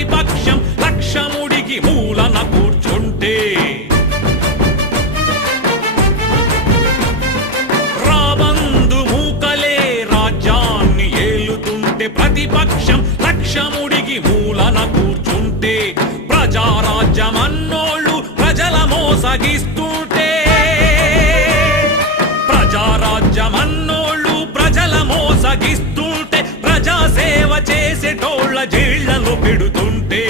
ప్రతిపక్షం లక్షముడికి మూలన కూర్చుంటే రాబందు మూకలే రాజ్యాన్ని ఏలుతుంటే ప్రతిపక్షం లక్షముడికి మూలన కూర్చుంటే ప్రజారాజ్యమన్నోళ్ళు ప్రజల మోసగిస్తుంటే ప్రజారాజ్యమన్నోళ్ళు ప్రజల మోసగిస్తుంటే ప్రజాసేవ చేసేటోళ్ళ జైళ్లలో పెడుతుంటే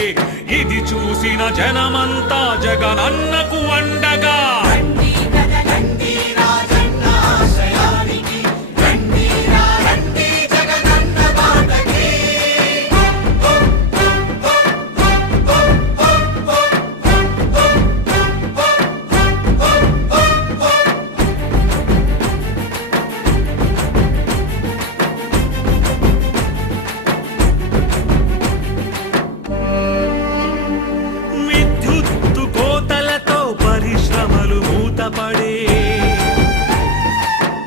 ఇది చూసిన జనమంతా జగనన్నకు అండగా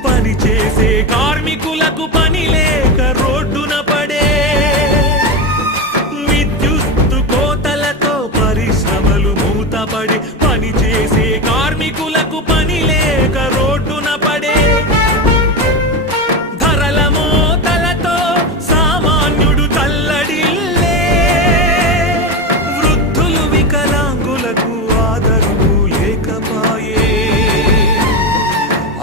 పనిచేసే కార్మికులకు పని లేక రోడ్డున పడే విద్యుత్తు కోతలతో పరిశ్రమలు మూతపడే పనిచేసే కార్మికులకు పని లేక రోడ్డున పడే ధరల మోతలతో సామాన్యుడు తల్లడిల్లే వృద్ధులు వికలాంగులకు ఆదరువు లేకపాయే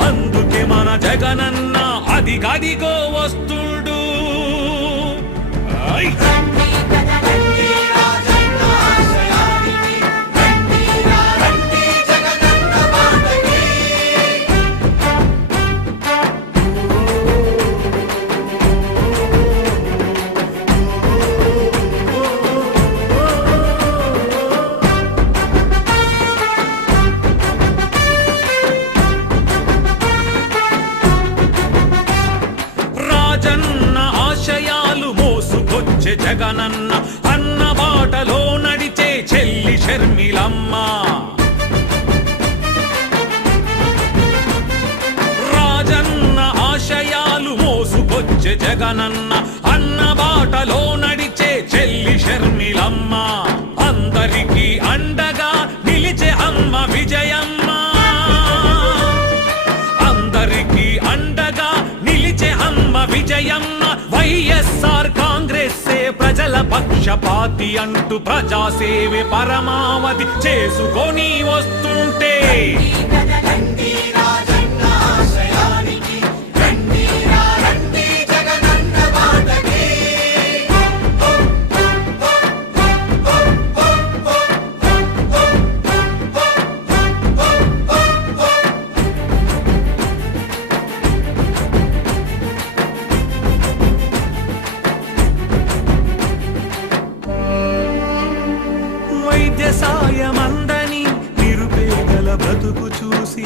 అందుకే మన జగనన్న అదిగదిగో వస్తుడు జగనన్న అన్న బాటలో నడిచే చెల్లి షర్మిలమ్మ రాజన్న ఆశయాలు మోసుకొచ్చే జగనన్న అన్న బాటలో నడిచే చెల్లి షర్మిలమ్మ అందరికీ అండగా నిలిచే అమ్మ విజయమ్మ అందరికీ అండగా నిలిచే అమ్మ విజయమ్మ వైఎస్ఆర్ కాంగ్రెస్ ప్రజల పక్షపాతి అంటూ ప్రజాసేవే పరమావధి చేసుకొని వస్తుంటే వైద్య సాయమందని నిరుపేదల బ్రతుకు చూసి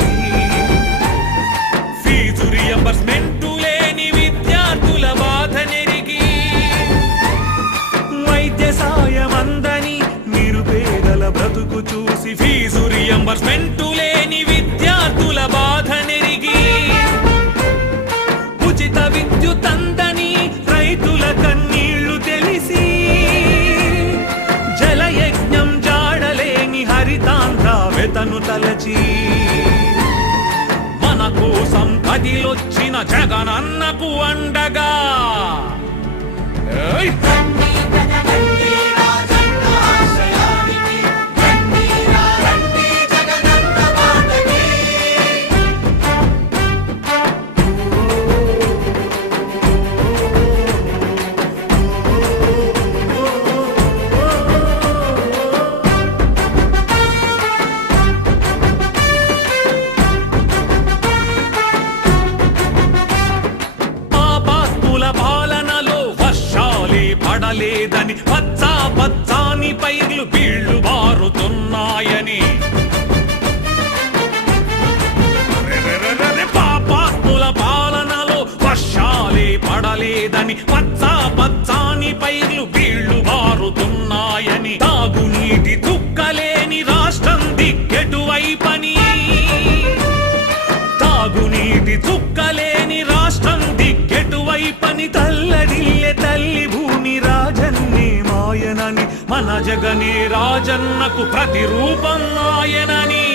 ఫీజు రియంబర్స్మెంట్ లేని విద్యార్థుల బాధ నెరిగి వైద్య సాయమందని నిరుపేదల బ్రతుకు చూసి ఫీజు రియంబర్స్మెంట్ లేని విద్యార్థుల బాధ నెరిగి ఉచిత విద్యుత్ అందని రైతుల కన్నీళ్లు తెలిసి జలయజ్ఞం జాడలేని హరితాంధ్ర వెతను తలచి మన కోసం కదిలొచ్చిన జగనన్నకు అండగా లేదని పచ్చా పచ్చాని పైర్లు బీళ్లు బారుతున్నాయని పాపాత్ముల పాలనలో వర్షాలే పడలేదని పచ్చా పచ్చాని పైర్లు బీళ్లు బారుతున్నాయని తాగునీటి చుక్కలేని రాష్ట్రం దిక్కెటువైపని తాగునీటి చుక్కలేని రాష్ట్రం దిక్కెటువైపని తల్లడిల్లె తల్లి భూమి రాజన్ని మాయనని మన రాజగనే రాజన్నకు ప్రతిరూపం ఆయనని